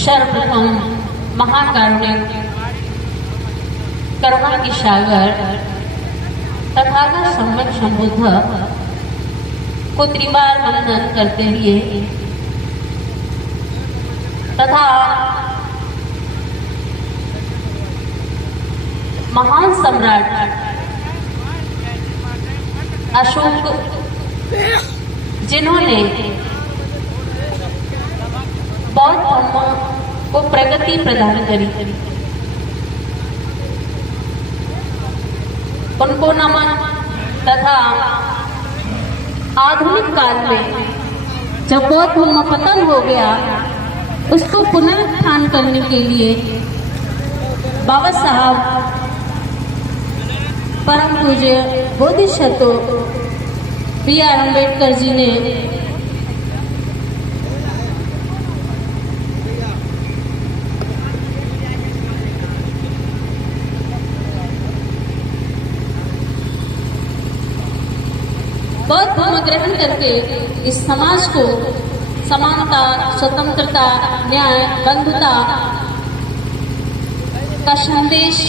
सर्वप्रथम महाकारुणिक करुणा की सागर तथागत सम्यक संबुद्ध को त्रिबार वंदन करते हुए तथा महान सम्राट अशोक जिन्होंने बौद्ध धर्म को प्रगति प्रदान करी, उनको नमन तथा आधुनिक काल में जब बौद्ध धर्म पतन हो गया उसको पुनरुत्थान करने के लिए बाबा साहब परम पूज्य बोधिसत्व B.R. अम्बेडकर जी ने बौद्ध धर्म ग्रहण करके इस समाज को समानता, स्वतंत्रता, न्याय, बंधुता का संदेश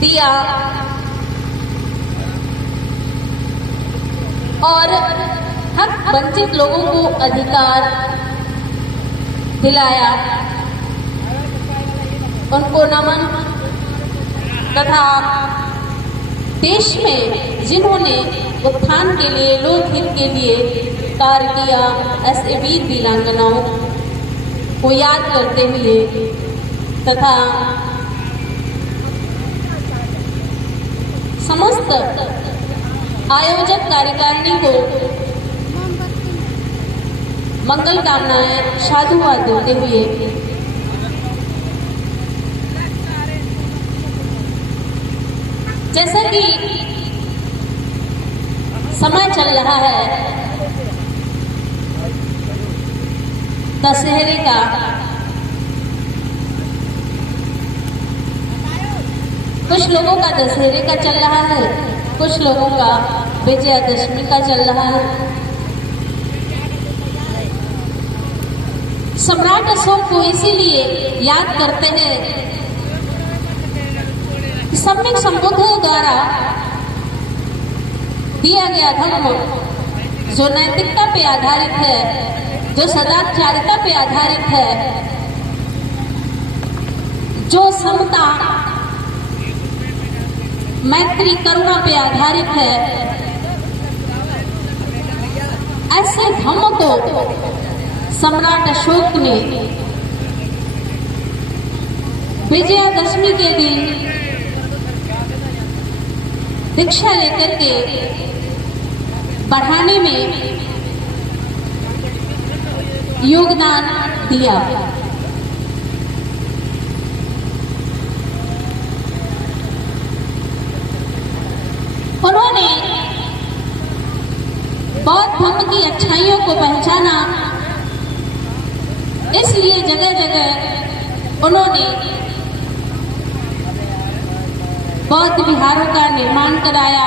दिया और हक वंचित लोगों को अधिकार दिलाया। उनको नमन तथा देश में जिन्होंने उत्थान के लिए, लोकहित के लिए कार्य किया, ऐसे वीर वीरांगनाओं को याद करते हुए तथा समस्त आयोजक कार्यकारिणी को मंगल कामनाएं साधुवाद देते हुए जैसा कि समय चल रहा है दशहरे का, कुछ लोगों का दशहरे का चल रहा है, कुछ लोगों का विजयादशमी का चल रहा है। सम्राट अशोक को इसीलिए याद करते हैं कि सम्यक संबुद्ध द्वारा दिया गया धर्म जो नैतिकता पे आधारित है, जो सदाचारिता पे आधारित है, जो समता, मैत्री, करुणा पे आधारित है, ऐसे धर्म को सम्राट अशोक ने विजयादशमी के दिन दीक्षा लेकर के बढ़ाने में योगदान दिया। उन्होंने बौद्ध धर्म की अच्छाइयों को पहचाना, इसलिए जगह जगह उन्होंने बौद्ध विहारों का निर्माण कराया,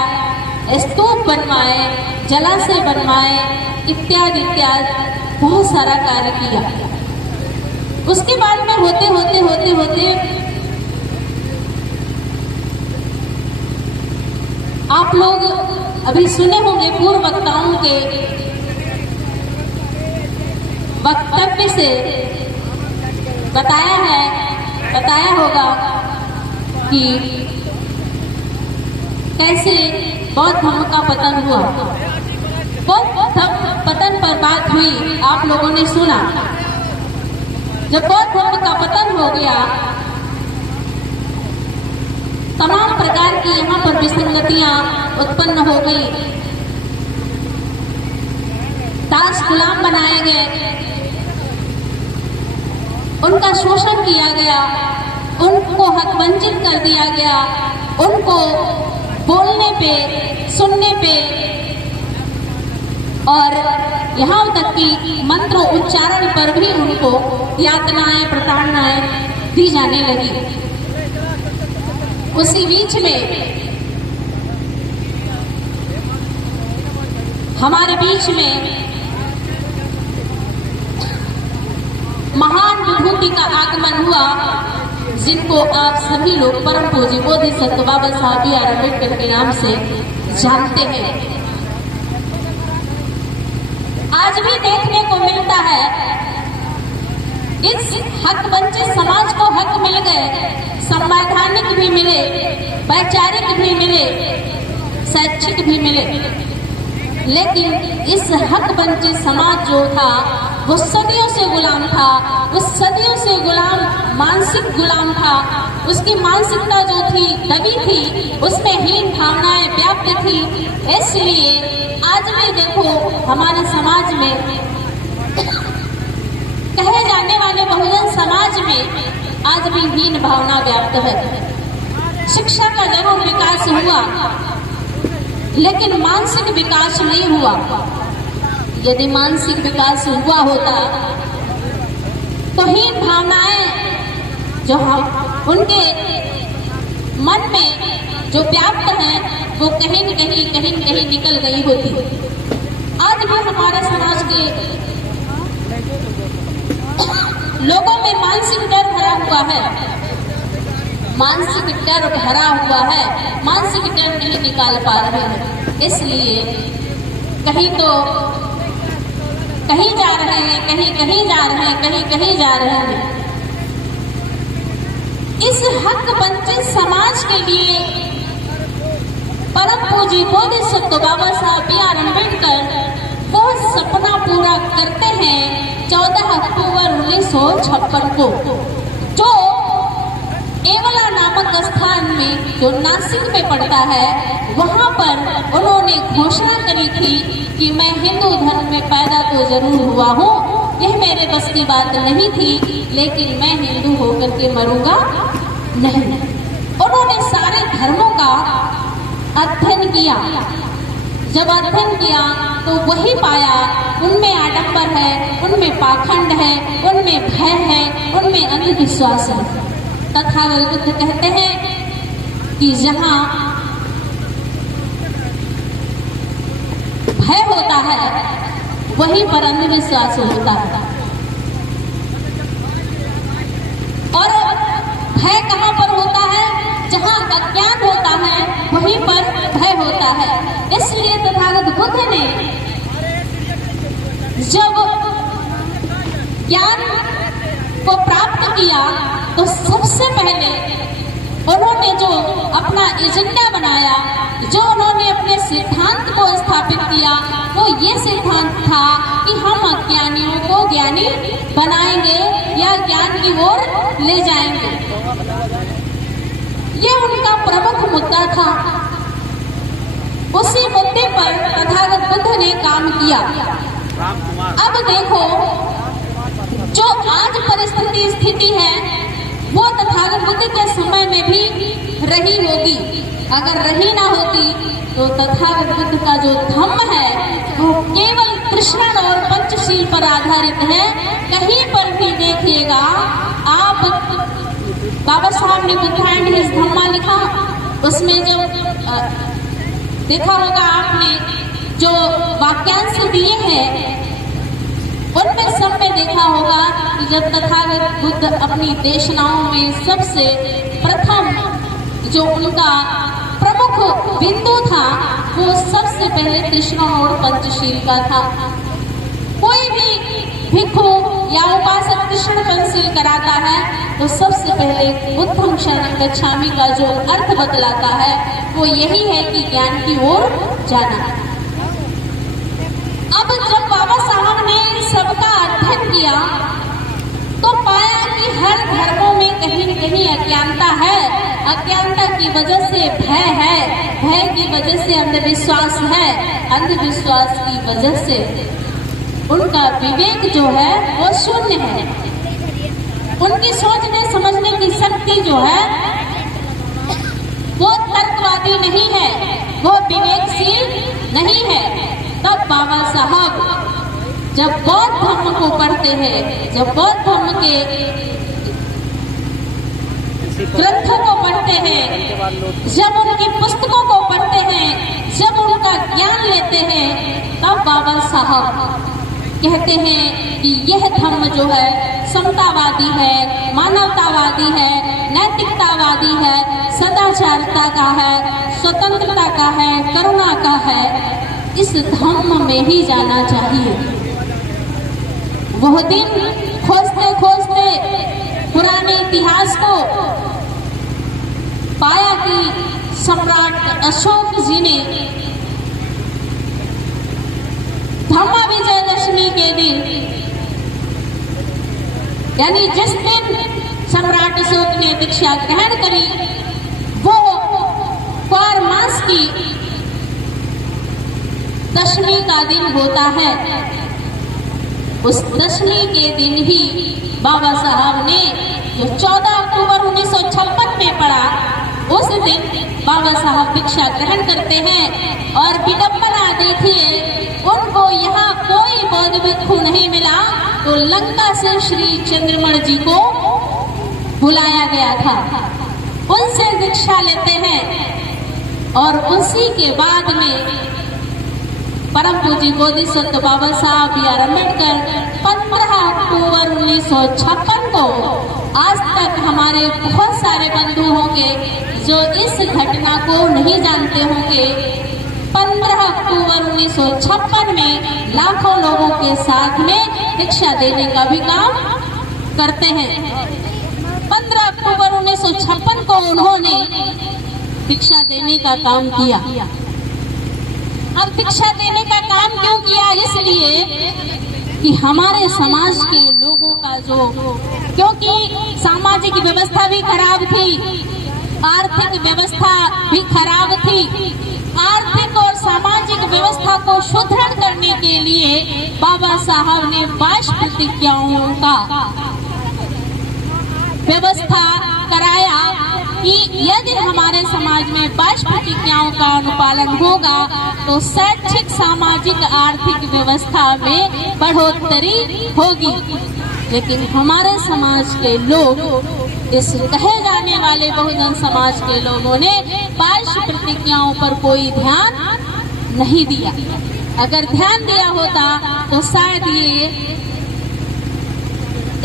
स्तूप बनवाए, जलाशय बनवाए, इत्यादि इत्यादि बहुत सारा कार्य किया। उसके बाद में होते होते होते होते आप लोग अभी सुने होंगे पूर्व वक्ताओं के वक्तव्य से बताया होगा कि कैसे बौद्ध धर्म का पतन हुआ। बौद्ध धर्म पतन पर बात हुई, आप लोगों ने सुना। जब बौद्ध धर्म का पतन हो गया, तमाम प्रकार की यहाँ पर विसंगतियां उत्पन्न हो गई। दास गुलाम बनाए गए, उनका शोषण किया गया, उनको हक वंचित कर दिया गया, उनको बोलने पे, सुनने पे और यहाँ तक कि मंत्र उच्चारण पर भी उनको यातनाएं, प्रताड़नाएं दी जाने लगी। उसी बीच में हमारे बीच में महान विभूति का आगमन हुआ, जिनको आप सभी लोग परम पूज्य बोधिसत्व बाबा साहब बी आर अम्बेडकर के नाम से जानते हैं। आज भी देखने को मिलता है, इस हक वंचित समाज को हक मिल गए, संवैधानिक भी मिले, वैचारिक भी मिले, शैक्षिक भी मिले, लेकिन इस हक वंचित समाज जो था वो सदियों से गुलाम था। उस सदियों से गुलाम मानसिक गुलाम था। उसकी मानसिकता जो थी दबी थी, उसमें हीन भावनाएं व्याप्त थी। इसलिए आज भी देखो हमारे समाज में कहे जाने वाले बहुजन समाज में आज भी हीन भावना व्याप्त है। शिक्षा का जरूर विकास हुआ, लेकिन मानसिक विकास नहीं हुआ। यदि मानसिक विकास हुआ होता तो हीन भावनाएं जो हम उनके मन में जो व्याप्त हैं वो कहीं न कहीं निकल गई होती। आज भी हमारे समाज के लोगों में मानसिक डर भरा हुआ है, मानसिक डर भरा हुआ है, मानसिक डर नहीं निकाल पा रहे हैं। इसलिए कहीं तो कहीं जा रहे हैं, कहीं जा रहे हैं, कहीं जा रहे हैं। इस हक वंचित समाज के लिए परम पूज्य बोधिसत्व बाबा साहब बी आर अम्बेडकर वो सपना पूरा करते हैं 14 अक्टूबर 1956 को, जो एवला नामक स्थान में जो नासिक में पड़ता है, वहां पर उन्होंने घोषणा करी थी कि मैं हिंदू धर्म में पैदा तो जरूर हुआ हूँ, यह मेरे बस की बात नहीं थी, लेकिन मैं हिंदू होकर के मरूंगा नहीं। उन्होंने सारे धर्मों का अध्ययन किया। जब अध्ययन किया तो वही पाया उनमें आडंबर है, उनमें पाखंड है, उनमें भय है, उनमें अंधविश्वास है। तथागत बुद्ध कहते हैं कि जहां भय होता है वहीं पर अंधविश्वास होता है। और भय कहाँ पर होता है? जहाँ अज्ञान होता है वहीं पर भय होता है। इसलिए तथागत बुद्ध ने जब ज्ञान को प्राप्त किया तो सबसे पहले उन्होंने जो अपना एजेंडा बनाया, जो उन्होंने अपने सिद्धांत को स्थापित किया, वो ये सिद्धांत था कि हम अज्ञानियों को ज्ञानी बनाएंगे या ज्ञान की ओर ले जाएंगे। ये उनका प्रमुख मुद्दा था। उसी मुद्दे पर तथागत बुद्ध ने काम किया। अब देखो, जो आज परिस्थिति स्थिति है वो तथागत बुद्ध के समय में भी रही होगी। अगर रही ना होती तो तथागत बुद्ध का जो धम्म है वो केवल कृष्ण और पंचशील पर आधारित है। कहीं पर भी देखिएगा आप, बाबा साहब ने बुद्ध एंड हिज धम्मा लिखा, उसमें जो देखा होगा आपने जो वाक्यांश दिए हैं उनमें सब में देखा होगा कि जब तथागत बुद्ध अपनी देशनाओं में सबसे प्रथम जो उनका प्रमुख बिंदु था वो सबसे पहले कृष्ण और पंचशील का था। कोई भी भिक्षु या उपासक कृष्ण पंचशील कराता है तो सबसे पहले बुद्धं शरणं गच्छामि का जो अर्थ बतलाता है वो यही है कि ज्ञान की ओर जाना। अब जब बाबा साहब ने सबका अध्ययन किया तो पाया कि हर धर्मों में कहीं न कहीं अज्ञानता है। अज्ञानता की वजह से भय है, भय की वजह से अंधविश्वास है, अंधविश्वास की वजह से उनका विवेक जो है वो शून्य है। उनकी सोचने समझने की शक्ति जो है वो तर्कवादी नहीं है, वो विवेकशील नहीं है। तब बाबा साहब जब बौद्ध धर्म को पढ़ते हैं, जब बौद्ध धर्म के ग्रंथों को पढ़ते हैं, जब उनकी पुस्तकों को पढ़ते हैं, जब उनका ज्ञान लेते हैं, तब बाबा साहब कहते हैं कि यह धर्म जो है समतावादी है, मानवतावादी है, नैतिकतावादी है, सदाचारता का है, स्वतंत्रता का है, करुणा का है। इस धर्म में ही जाना चाहिए। वह दिन खोजते खोजते पुराने इतिहास को पाया कि सम्राट अशोक जी ने धम्म विजयदशमी के दिन, यानी जिस दिन सम्राट अशोक ने दीक्षा ग्रहण करी, वो पौष मास की दशमी का दिन होता है। उस दशमी के दिन ही बाबा साहब ने जो 14 अक्टूबर 1956 में पड़ा, उस दिन बाबा साहब दीक्षा ग्रहण करते हैं। और विडंबना देखिए, उनको यहाँ कोई बौद्ध भिक्षु नहीं मिला, तो लंका से श्री चंद्रमण जी को बुलाया गया था, उनसे दीक्षा लेते हैं। और उसी के बाद में परम पूज्य बोधिसत्व बाबा साहब B.R. अम्बेडकर 15 अक्टूबर 1956 को, आज तक हमारे बहुत सारे बंधु होंगे जो इस घटना को नहीं जानते होंगे, 15 अक्टूबर 1956 में लाखों लोगों के साथ में दीक्षा देने का भी काम करते हैं। 15 अक्टूबर 1956 को उन्होंने दीक्षा देने का काम किया। अब दीक्षा देने का काम क्यों किया? इसलिए कि हमारे समाज के लोगों का क्योंकि सामाजिक व्यवस्था भी खराब थी, आर्थिक व्यवस्था भी खराब थी। आर्थिक और सामाजिक व्यवस्था को सुदृढ़ करने के लिए बाबा साहब ने 22 प्रतिज्ञाओं का व्यवस्था कराया कि यदि हमारे समाज में 22 प्रतिज्ञाओं का अनुपालन होगा तो शैक्षिक, सामाजिक, आर्थिक व्यवस्था में बढ़ोतरी होगी। लेकिन हमारे समाज के लोग, इस कहे जाने वाले बहुजन समाज के लोगों ने 22 प्रतिज्ञाओं पर कोई ध्यान नहीं दिया। अगर ध्यान दिया होता तो शायद ये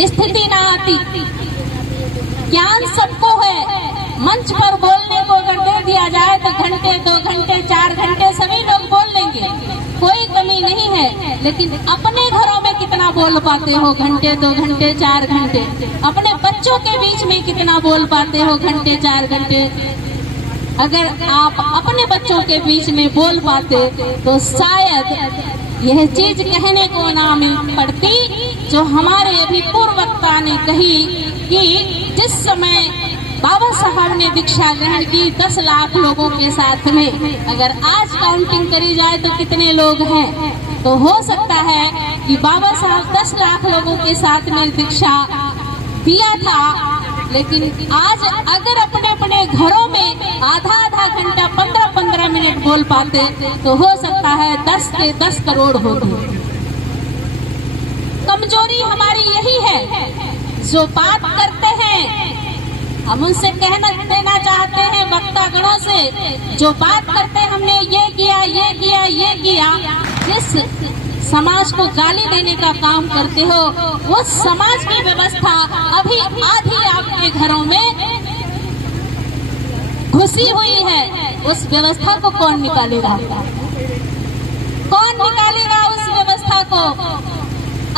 स्थिति ना आती। ज्ञान सबको है, मंच पर बोलने को अगर दे दिया जाए तो घंटे, 2 घंटे, 4 घंटे सभी लोग बोल लेंगे, कोई कमी नहीं है। लेकिन अपने घरों में कितना बोल पाते हो? घंटे, 2 घंटे, 4 घंटे। अपने बच्चों के बीच में कितना बोल पाते हो? घंटे, 4 घंटे। अगर आप अपने बच्चों के बीच में बोल पाते तो शायद यह चीज कहने को ना मिल पड़ती जो हमारे अभी पूर्व वक्ता ने कही कि जिस समय बाबा साहब ने दीक्षा ग्रहण की 10 लाख लोगों के साथ में, अगर आज काउंटिंग करी जाए तो कितने लोग हैं? तो हो सकता है कि बाबा साहब 10 लाख लोगों के साथ में दीक्षा दिया था। लेकिन आज अगर अपने अपने घरों में आधा घंटा, 15-15 मिनट बोल पाते तो हो सकता है 10 के 10 करोड़ होते। कमजोरी हमारी यही है, जो बात करते हैं हम उनसे कहना देना चाहते हैं वक्ता गणों से, जो बात करते हैं हमने ये किया, ये किया, ये किया, जिस समाज को गाली देने का काम करते हो उस समाज की व्यवस्था अभी आधी आपके घरों में घुसी हुई है। उस व्यवस्था को कौन निकालेगा? कौन निकालेगा उस व्यवस्था को?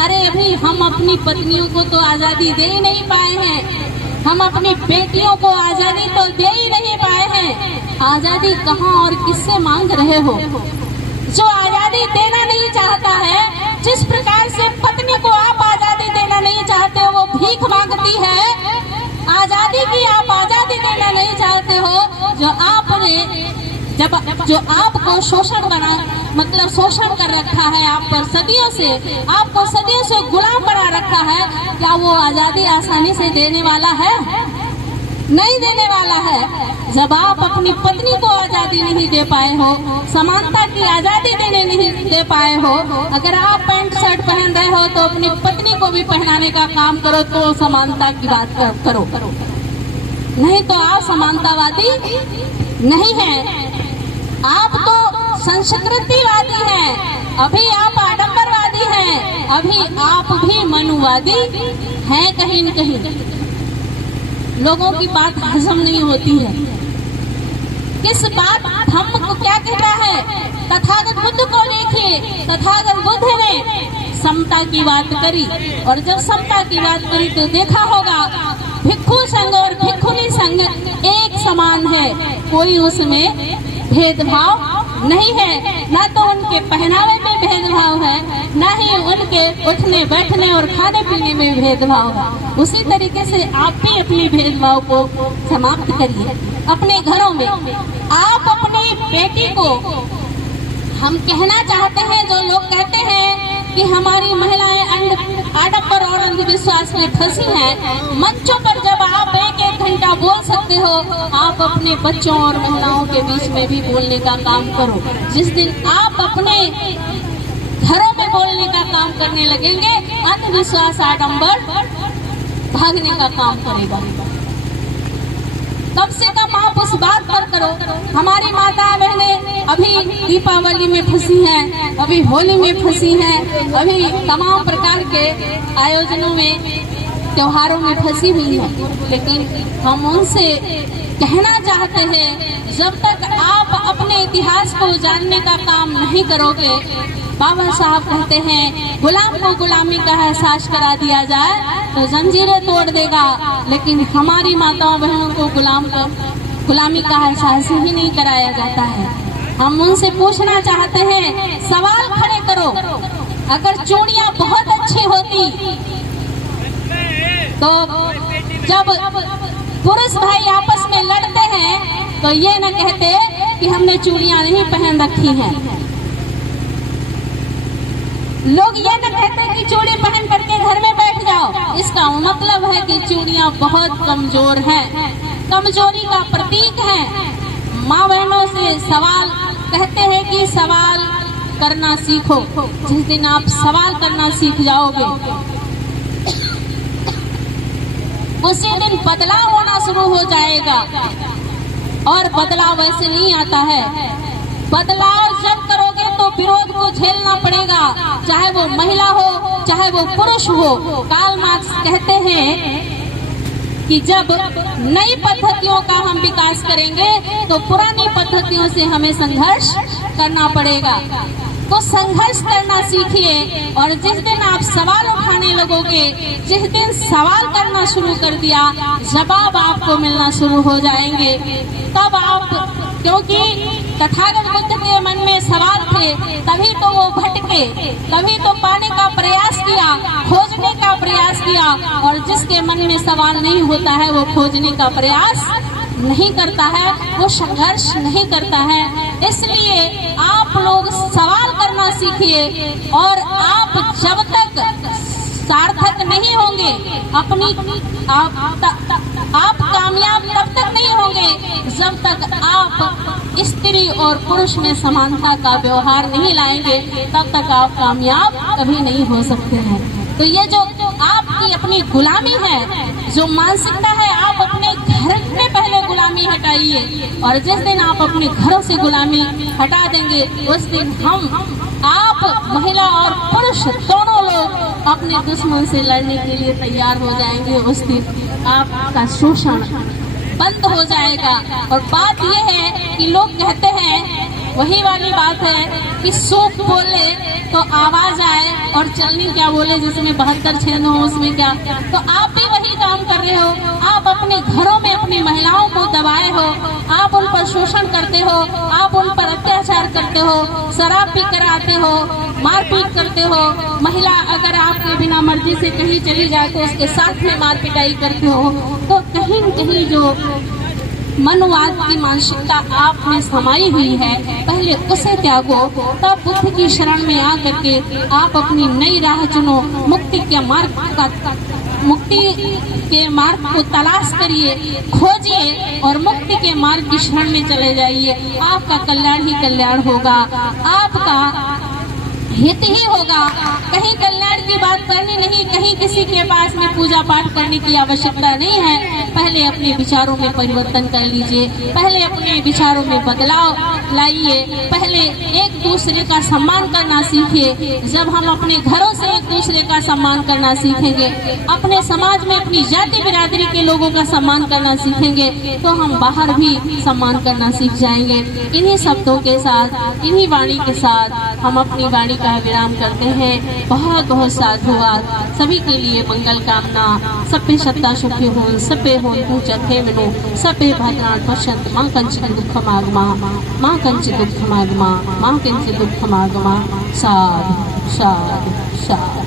अरे अभी हम अपनी पत्नियों को तो आजादी दे ही नहीं पाए हैं, हम अपनी बेटियों को आजादी तो दे ही नहीं पाए हैं। आजादी कहाँ और किससे मांग रहे हो? जो आजादी देना नहीं चाहता है, जिस प्रकार से पत्नी को आप आजादी देना नहीं चाहते हो, वो भीख मांगती है। आजादी की आप आजादी देना नहीं चाहते हो, जो आपको शोषण मतलब शोषण कर रखा है आप पर सदियों से, आपको सदियों से गुलाम बना रखा है। क्या वो आजादी आसानी से देने वाला है? नहीं देने वाला है। जब आप अपनी पत्नी को आजादी नहीं दे पाए हो, समानता की आजादी देने नहीं दे पाए हो, अगर आप पैंट शर्ट पहन रहे हो तो अपनी पत्नी को भी पहनाने का काम करो तो समानता की बात करो। नहीं तो आप समानतावादी नहीं है, आप तो संस्कृतिवादी हैं। अभी आप आडंबरवादी हैं, मनुवादी हैं कहीं न कहीं। लोगों की बात हजम नहीं होती है। किस बात धम्म को क्या कहता है? तथागत बुद्ध को देखिए, तथागत बुद्ध ने समता की बात करी, और जब समता की बात करी तो देखा होगा भिक्षु संघ और भिक्षुणी संघ एक समान है, कोई उसमें भेदभाव नहीं है। ना तो उनके पहनावे में भेदभाव है, ना ही उनके उठने बैठने और खाने पीने में भेदभाव है। उसी तरीके से आप भी अपने भेदभाव को समाप्त करिए अपने घरों में। आप अपनी बेटी को, हम कहना चाहते हैं, जो लोग कहते हैं कि हमारी महिलाएं आडंबर और अंधविश्वास में फंसी हैं, मंचों पर जब आप एक घंटा बोल सकते हो, आप अपने बच्चों और महिलाओं के बीच में भी बोलने का काम करो। जिस दिन आप अपने घरों में बोलने का काम करने लगेंगे, अंधविश्वास आडंबर भागने का काम करेगा। कम से कम आप उस बात पर करो। हमारी माता बहनें अभी दीपावली में फंसी हैं, अभी होली में फंसी हैं, अभी तमाम प्रकार के आयोजनों में, त्योहारों में फंसी हुई हैं। लेकिन हम उनसे कहना चाहते हैं, जब तक आप अपने इतिहास को जानने का काम नहीं करोगे, बाबा साहब कहते हैं गुलाम को गुलामी का एहसास करा दिया जाए तो जंजीरें तोड़ देगा, लेकिन हमारी माताओं बहनों को गुलामी का एहसास ही नहीं कराया जाता है। हम उनसे पूछना चाहते हैं, सवाल खड़े करो। अगर चूड़ियां बहुत अच्छी होती तो जब पुरुष भाई आपस में लड़ते हैं तो ये न कहते कि हमने चूड़ियां नहीं पहन रखी हैं। लोग ये न कहते कि चूड़ी पहन करके घर में बैठ जाओ। इसका मतलब है कि चूड़ियां बहुत कमजोर हैं, कमजोरी का प्रतीक है। माँ बहनों से सवाल कहते हैं कि सवाल करना सीखो। जिस दिन आप सवाल करना सीख जाओगे, उसी दिन बदलाव होना शुरू हो जाएगा। और बदलाव वैसे नहीं आता है। बदलाव जब करोगे तो विरोध को झेलना पड़ेगा, चाहे वो महिला हो, चाहे वो पुरुष हो। कार्ल मार्क्स कहते हैं कि जब नई पद्धतियों का हम विकास करेंगे तो पुरानी पद्धतियों से हमें संघर्ष करना पड़ेगा। तो संघर्ष करना सीखिए, और जिस दिन आप सवाल उठाने लगोगे, जिस दिन सवाल करना शुरू कर दिया, जवाब आपको मिलना शुरू हो जाएंगे। तब आप, क्योंकि तथागत बुद्ध के मन में सवाल थे, तभी तो वो भटके, तभी तो पाने का प्रयास किया, खोजने का प्रयास किया। और जिसके मन में सवाल नहीं होता है वो खोजने का प्रयास नहीं करता है, वो संघर्ष नहीं करता है। इसलिए आप लोग सवाल करना सीखिए, और आप जब तक सार्थक नहीं होंगे आप कामयाब तब तक नहीं होंगे जब तक आप स्त्री और पुरुष में समानता का व्यवहार नहीं लाएंगे, तब तक आप कामयाब कभी नहीं हो सकते हैं। तो ये जो आपकी अपनी गुलामी है, जो मानसिकता है, आप अपने घर में पहले गुलामी हटाइए। और जिस दिन आप अपने घरों से गुलामी हटा देंगे, उस दिन आप महिला और पुरुष दोनों लोग अपने दुश्मन से लड़ने के लिए तैयार हो जाएंगे। उस दिन आपका शोषण बंद हो जाएगा। और बात यह है कि लोग कहते हैं, वही वाली बात है कि सूप बोले तो आवाज आए और चलनी क्या बोले जिसमें 72 छेद हो उसमें क्या। तो आप भी वही काम कर रहे हो। आप अपने घरों में अपनी महिलाओं को दबाए हो, आप उन पर शोषण करते हो, आप उन पर अत्याचार करते हो, शराब पी कर आते हो, मारपीट करते हो। महिला अगर आपके बिना मर्जी से कहीं चली जाए तो उसके साथ में मार पिटाई करते हो। तो कहीं न कहीं जो मनुवाद की मानसिकता आप में समाई हुई है, पहले उसे त्यागो, तब बुद्ध की शरण में आकर के आप अपनी नई राह चुनो। मुक्ति के मार्ग को तलाश करिए, खोजिए और मुक्ति के मार्ग की शरण में चले जाइए। आपका कल्याण ही कल्याण होगा। आपका हित ही होगा। कहीं कल्याण की बात करनी नहीं, कहीं किसी के पास में पूजा पाठ करने की आवश्यकता नहीं है। पहले अपने विचारों में परिवर्तन कर लीजिए, पहले अपने विचारों में बदलाव लाइए, पहले एक दूसरे का सम्मान करना सीखिए। जब हम अपने घरों से एक दूसरे का सम्मान करना सीखेंगे, अपने समाज में अपनी जाति बिरादरी के लोगों का सम्मान करना सीखेंगे, तो हम बाहर भी सम्मान करना सीख जाएंगे। इन्हीं शब्दों के साथ, इन्हीं वाणी के साथ हम अपनी वाणी का विराम करते हैं। बहुत बहुत साधुवाद। सभी के लिए मंगल कामना। सभ्य सत्ता सुखी हो, सभ्य हो पूजते विनो, सभ्य भद्राण पश्यन्त मां कंचित दुःखमागमा, मां कंचित दुःखमागमा, मां कंचित दुःखमागमा। साधु साधु साधु।